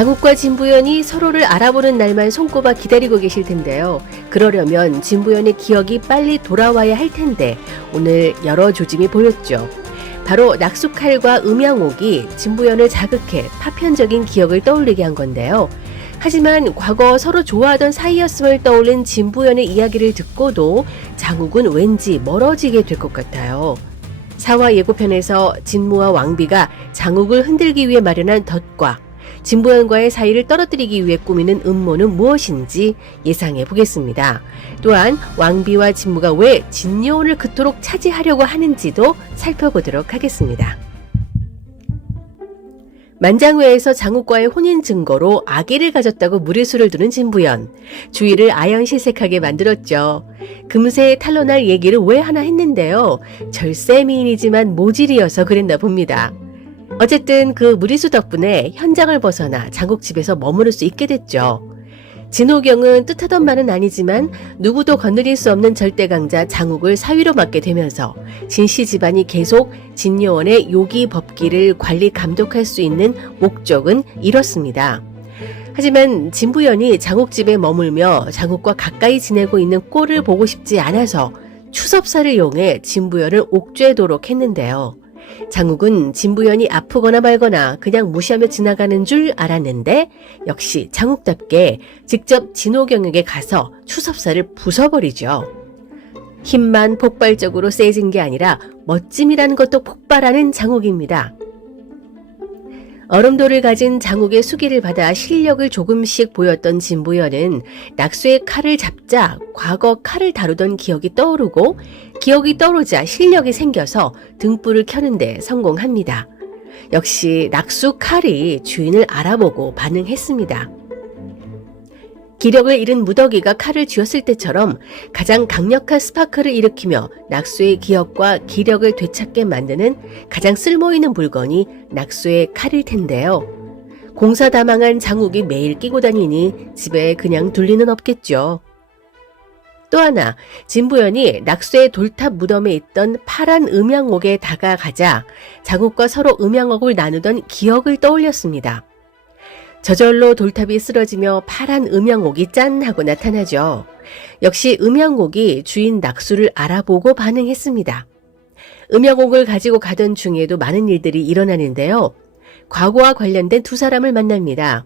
장욱과 진부연이 서로를 알아보는 날만 손꼽아 기다리고 계실 텐데요. 그러려면 진부연의 기억이 빨리 돌아와야 할 텐데 오늘 여러 조짐이 보였죠. 바로 낙수칼과 음양옥이 진부연을 자극해 파편적인 기억을 떠올리게 한 건데요. 하지만 과거 서로 좋아하던 사이였음을 떠올린 진부연의 이야기를 듣고도 장욱은 왠지 멀어지게 될 것 같아요. 사화 예고편에서 진무와 왕비가 장욱을 흔들기 위해 마련한 덫과 진부연과의 사이를 떨어뜨리기 위해 꾸미는 음모는 무엇인지 예상해 보겠습니다. 또한 왕비와 진무가 왜 진여원을 그토록 차지하려고 하는지도 살펴보도록 하겠습니다. 만장회에서 장욱과의 혼인 증거로 아기를 가졌다고 무리수를 두는 진부연. 주위를 아연실색하게 만들었죠. 금세 탄로날 얘기를 왜 하나 했는데요. 절세미인이지만 모질이어서 그랬나 봅니다. 어쨌든 그 무리수 덕분에 현장을 벗어나 장욱 집에서 머무를 수 있게 됐죠. 진호경은 뜻하던 말은 아니지만 누구도 건드릴 수 없는 절대강자 장욱을 사위로 맡게 되면서 진씨 집안이 계속 진여원의 요기 법기를 관리 감독할 수 있는 목적은 이렇습니다. 하지만 진부연이 장욱 집에 머물며 장욱과 가까이 지내고 있는 꼴을 보고 싶지 않아서 추섭사를 이용해 진부연을 옥죄도록 했는데요. 장욱은 진부연이 아프거나 말거나 그냥 무시하며 지나가는 줄 알았는데 역시 장욱답게 직접 진호경에게 가서 추섭사를 부숴버리죠. 힘만 폭발적으로 세진 게 아니라 멋짐이라는 것도 폭발하는 장욱입니다. 얼음돌을 가진 장욱의 수기를 받아 실력을 조금씩 보였던 진부연은 낙수의 칼을 잡자 과거 칼을 다루던 기억이 떠오르고 기억이 떠오르자 실력이 생겨서 등불을 켜는데 성공합니다. 역시 낙수 칼이 주인을 알아보고 반응했습니다. 기력을 잃은 무더기가 칼을 쥐었을 때처럼 가장 강력한 스파크를 일으키며 낙수의 기억과 기력을 되찾게 만드는 가장 쓸모있는 물건이 낙수의 칼일 텐데요. 공사다망한 장욱이 매일 끼고 다니니 집에 그냥 둘 리는 없겠죠. 또 하나, 진부연이 낙수의 돌탑 무덤에 있던 파란 음양옥에 다가가자 장욱과 서로 음양옥을 나누던 기억을 떠올렸습니다. 저절로 돌탑이 쓰러지며 파란 음양옥이 짠 하고 나타나죠. 역시 음양옥이 주인 낙수를 알아보고 반응했습니다. 음양옥을 가지고 가던 중에도 많은 일들이 일어나는데요. 과거와 관련된 두 사람을 만납니다.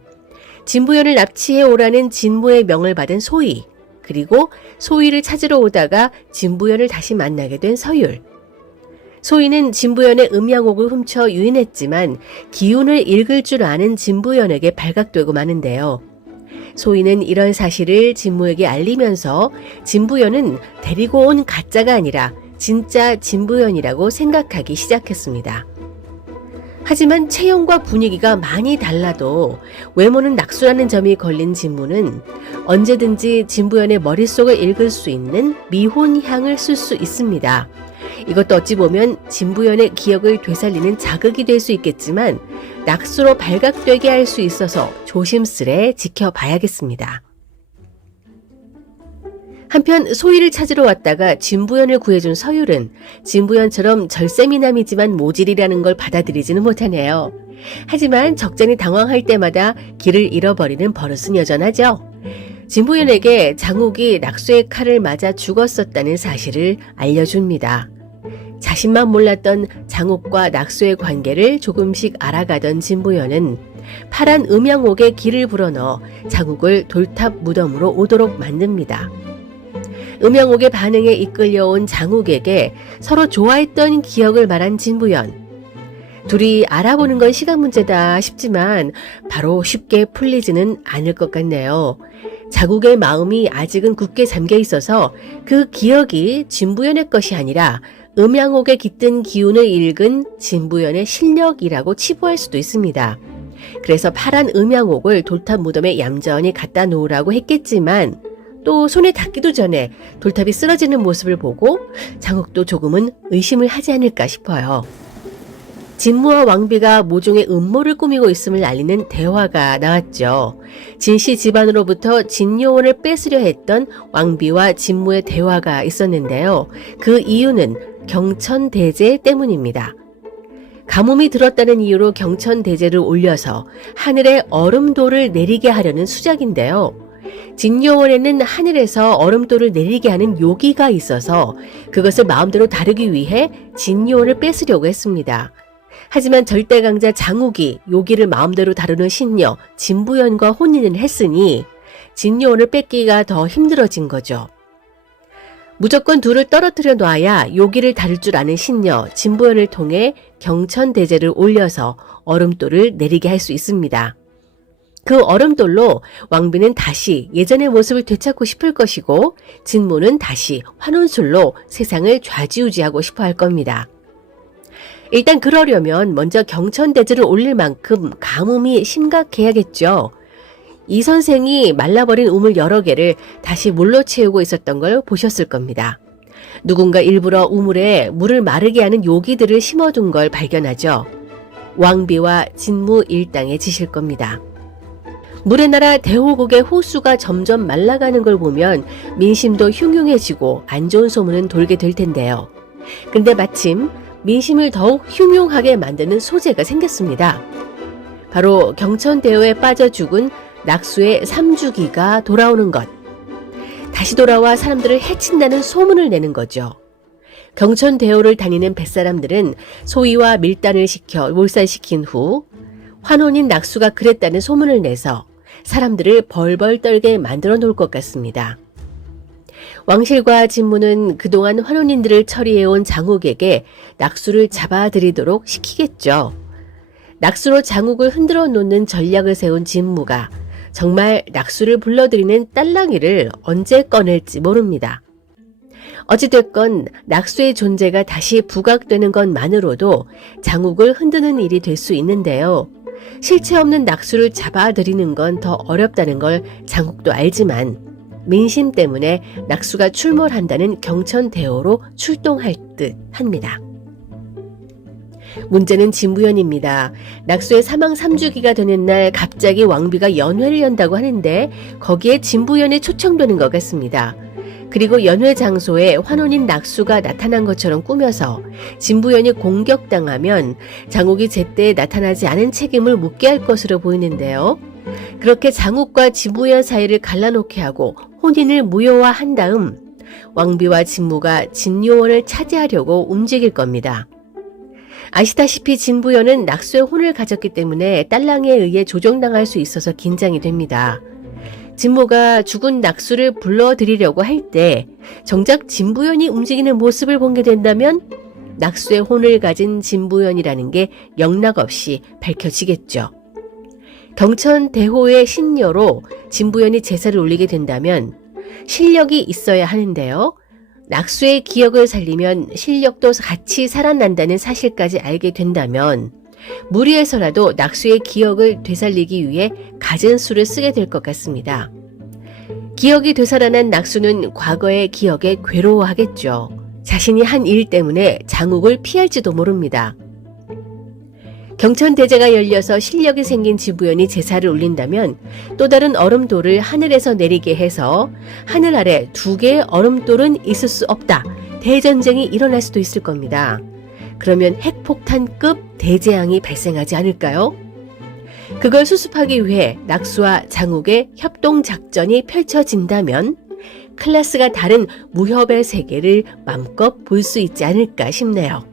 진부연을 납치해 오라는 진무의 명을 받은 소희, 그리고 소희를 찾으러 오다가 진부연을 다시 만나게 된 서율. 소희는 진부연의 음양옥을 훔쳐 유인했지만 기운을 읽을 줄 아는 진부연에게 발각되고 마는데요. 소희는 이런 사실을 진무에게 알리면서 진부연은 데리고 온 가짜가 아니라 진짜 진부연이라고 생각하기 시작했습니다. 하지만 체형과 분위기가 많이 달라도 외모는 낙수라는 점이 걸린 진무는 언제든지 진부연의 머릿속을 읽을 수 있는 미혼향을 쓸 수 있습니다. 이것도 어찌 보면 진부연의 기억을 되살리는 자극이 될 수 있겠지만 낙수로 발각되게 할 수 있어서 조심스레 지켜봐야겠습니다. 한편 소희를 찾으러 왔다가 진부연을 구해준 서율은 진부연처럼 절세미남이지만 모질이라는 걸 받아들이지는 못하네요. 하지만 적잖이 당황할 때마다 길을 잃어버리는 버릇은 여전하죠. 진부연에게 장욱이 낙수의 칼을 맞아 죽었었다는 사실을 알려줍니다. 자신만 몰랐던 장욱과 낙수의 관계를 조금씩 알아가던 진부연은 파란 음양옥에 길을 불어넣어 장욱을 돌탑 무덤으로 오도록 만듭니다. 음양옥의 반응에 이끌려온 장욱에게 서로 좋아했던 기억을 말한 진부연. 둘이 알아보는 건 시간 문제다 싶지만 바로 쉽게 풀리지는 않을 것 같네요. 장욱의 마음이 아직은 굳게 잠겨 있어서 그 기억이 진부연의 것이 아니라 음양옥에 깃든 기운을 읽은 진부연의 실력이라고 치부할 수도 있습니다. 그래서 파란 음양옥을 돌탑 무덤에 얌전히 갖다 놓으라고 했겠지만 또 손에 닿기도 전에 돌탑이 쓰러지는 모습을 보고 장욱도 조금은 의심을 하지 않을까 싶어요. 진무와 왕비가 모종의 음모를 꾸미고 있음을 알리는 대화가 나왔죠. 진씨 집안으로부터 진여원을 뺏으려 했던 왕비와 진무의 대화가 있었는데요. 그 이유는 경천대제 때문입니다. 가뭄이 들었다는 이유로 경천대제를 올려서 하늘에 얼음돌을 내리게 하려는 수작인데요. 진요원에는 하늘에서 얼음돌을 내리게 하는 요기가 있어서 그것을 마음대로 다루기 위해 진요원을 뺏으려고 했습니다. 하지만 절대강자 장욱이 요기를 마음대로 다루는 신녀 진부연과 혼인을 했으니 진요원을 뺏기가 더 힘들어진 거죠. 무조건 둘을 떨어뜨려 놔야 요기를 다룰 줄 아는 신녀 진부연을 통해 경천대제를 올려서 얼음돌을 내리게 할 수 있습니다. 그 얼음돌로 왕비는 다시 예전의 모습을 되찾고 싶을 것이고 진모는 다시 환혼술로 세상을 좌지우지하고 싶어 할 겁니다. 일단 그러려면 먼저 경천대제를 올릴 만큼 가뭄이 심각해야겠죠. 이 선생이 말라버린 우물 여러 개를 다시 물로 채우고 있었던 걸 보셨을 겁니다. 누군가 일부러 우물에 물을 마르게 하는 요기들을 심어둔 걸 발견하죠. 왕비와 진무 일당에 지실 겁니다. 물의 나라 대호국의 호수가 점점 말라가는 걸 보면 민심도 흉흉해지고 안 좋은 소문은 돌게 될 텐데요. 근데 마침 민심을 더욱 흉흉하게 만드는 소재가 생겼습니다. 바로 경천대호에 빠져 죽은 낙수의 삼주기가 돌아오는 것. 다시 돌아와 사람들을 해친다는 소문을 내는 거죠. 경천대호를 다니는 뱃사람들은 소위와 밀단을 시켜 몰살시킨 후 환혼인 낙수가 그랬다는 소문을 내서 사람들을 벌벌 떨게 만들어 놓을 것 같습니다. 왕실과 진무는 그동안 환혼인들을 처리해온 장욱에게 낙수를 잡아들이도록 시키겠죠. 낙수로 장욱을 흔들어 놓는 전략을 세운 진무가 정말 낙수를 불러들이는 딸랑이를 언제 꺼낼지 모릅니다. 어찌됐건 낙수의 존재가 다시 부각되는 것만으로도 장욱을 흔드는 일이 될 수 있는데요. 실체 없는 낙수를 잡아들이는 건 더 어렵다는 걸 장욱도 알지만 민심 때문에 낙수가 출몰한다는 경천대호로 출동할 듯 합니다. 문제는 진부연입니다. 낙수의 사망 3주기가 되는 날 갑자기 왕비가 연회를 연다고 하는데 거기에 진부연이 초청되는 것 같습니다. 그리고 연회 장소에 환혼인 낙수가 나타난 것처럼 꾸며서 진부연이 공격당하면 장욱이 제때 나타나지 않은 책임을 묻게 할 것으로 보이는데요. 그렇게 장욱과 진부연 사이를 갈라놓게 하고 혼인을 무효화한 다음 왕비와 진무가 진요원을 차지하려고 움직일 겁니다. 아시다시피 진부연은 낙수의 혼을 가졌기 때문에 딸랑이에 의해 조종당할 수 있어서 긴장이 됩니다. 진모가 죽은 낙수를 불러들이려고 할 때 정작 진부연이 움직이는 모습을 보게 된다면 낙수의 혼을 가진 진부연이라는 게 영락없이 밝혀지겠죠. 경천대호의 신녀로 진부연이 제사를 올리게 된다면 실력이 있어야 하는데요. 낙수의 기억을 살리면 실력도 같이 살아난다는 사실까지 알게 된다면 무리해서라도 낙수의 기억을 되살리기 위해 갖은 수를 쓰게 될 것 같습니다. 기억이 되살아난 낙수는 과거의 기억에 괴로워하겠죠. 자신이 한 일 때문에 장욱을 피할지도 모릅니다. 경천대제가 열려서 실력이 생긴 진부연이 제사를 올린다면 또 다른 얼음돌을 하늘에서 내리게 해서 하늘 아래 2개의 얼음돌은 있을 수 없다. 대전쟁이 일어날 수도 있을 겁니다. 그러면 핵폭탄급 대재앙이 발생하지 않을까요? 그걸 수습하기 위해 낙수와 장욱의 협동작전이 펼쳐진다면 클래스가 다른 무협의 세계를 맘껏 볼 수 있지 않을까 싶네요.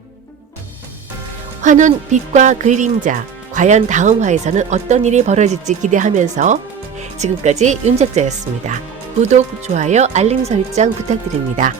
환혼 빛과 그림자, 과연 다음 화에서는 어떤 일이 벌어질지 기대하면서 지금까지 윤작자였습니다. 구독, 좋아요, 알림 설정 부탁드립니다.